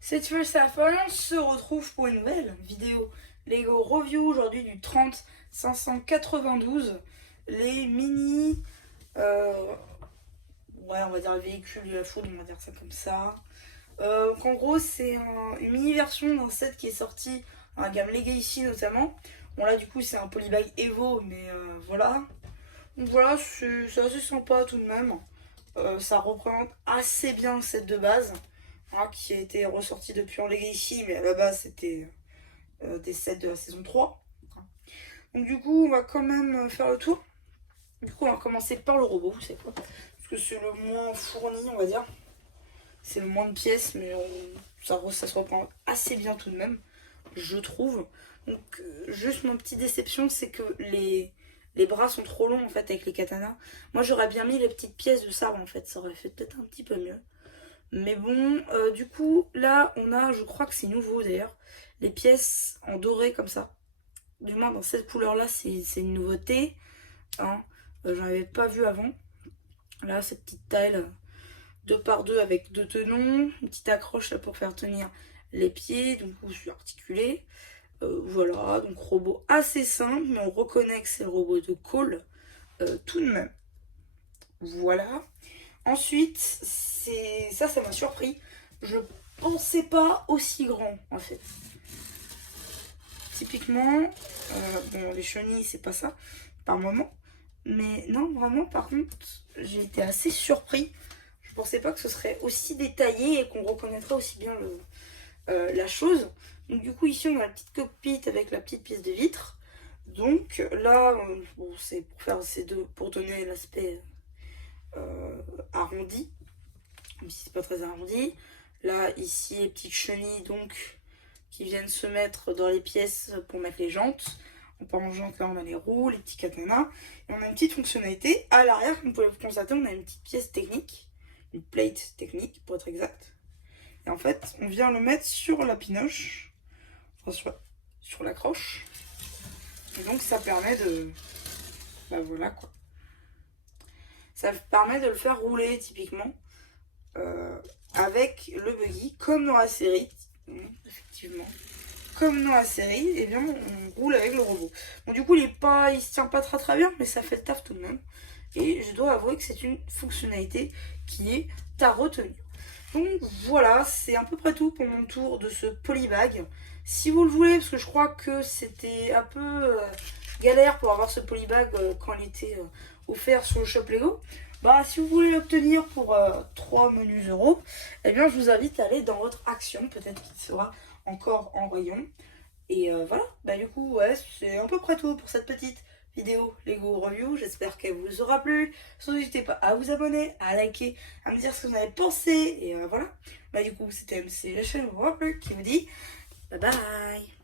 C'est Saffron, on se retrouve pour une nouvelle vidéo Lego Review aujourd'hui du 30 592. Les mini, ouais, on va dire le véhicule de la foudre, on va dire ça comme ça. Donc en gros, c'est une mini version d'un set qui est sorti dans la gamme Legacy notamment. Bon, là, du coup, c'est un polybag Evo, mais voilà. Donc voilà, c'est assez sympa tout de même. Ça représente assez bien le set de base, hein, qui a été ressorti depuis en Legacy, mais à la base c'était des sets de la saison 3. Donc du coup, on va quand même faire le tour. Du coup, on va commencer par le robot, vous savez quoi, parce que c'est le moins fourni, on va dire. C'est le moins de pièces, mais ça se reprend assez bien tout de même, je trouve. Donc juste ma petite déception, c'est que les bras sont trop longs en fait avec les katanas. Moi j'aurais bien mis les petites pièces de sabre en fait, ça aurait fait peut-être un petit peu mieux. Mais bon, du coup là on a, je crois que c'est nouveau d'ailleurs, les pièces en doré comme ça. Du moins dans cette couleur là c'est une nouveauté, hein. J'en avais pas vu avant. Là cette petite taille 2 par 2 avec deux tenons, une petite accroche là pour faire tenir les pieds, donc je suis articulé. Voilà, donc robot assez simple, mais on reconnaît que c'est le robot de Cole tout de même. Voilà. Ensuite, ça m'a surpris. Je pensais pas aussi grand en fait. Typiquement, bon, les chenilles, c'est pas ça par moment. Mais non, vraiment, par contre, j'ai été assez surpris. Je pensais pas que ce serait aussi détaillé et qu'on reconnaîtrait aussi bien la chose. Donc du coup ici on a la petite cockpit avec la petite pièce de vitre. Donc là, bon, c'est pour faire ces deux, pour donner l'aspect arrondi, même si c'est pas très arrondi. Là ici les petites chenilles donc qui viennent se mettre dans les pièces pour mettre les jantes. En parlant de jantes, là on a les roues, les petits katanas. Et on a une petite fonctionnalité à l'arrière, comme vous pouvez le constater, on a une petite pièce technique, une plate technique pour être exact. Et en fait, on vient le mettre sur la pinoche, enfin sur la croche. Et donc ça permet de... Bah voilà quoi. Ça permet de le faire rouler typiquement avec le buggy, comme dans la série. Effectivement. Comme dans la série, et bien on roule avec le robot. Bon du coup il se tient pas très bien, mais ça fait le taf tout de même. Et je dois avouer que c'est une fonctionnalité qui est à retenir. Donc voilà, c'est à peu près tout pour mon tour de ce polybag. Si vous le voulez, parce que je crois que c'était un peu galère pour avoir ce polybag quand il était offert sur le shop Lego. Bah si vous voulez l'obtenir pour 3 menus euros, eh bien je vous invite à aller dans votre action, peut-être qu'il sera encore en rayon. Et voilà, bah du coup ouais, c'est à peu près tout pour cette petite vidéo Lego Review. J'espère qu'elle vous aura plu. Surtout n'hésitez pas à vous abonner, à liker, à me dire ce que vous en avez pensé. Et voilà, bah du coup c'était MC la chaîne qui vous dit bye bye.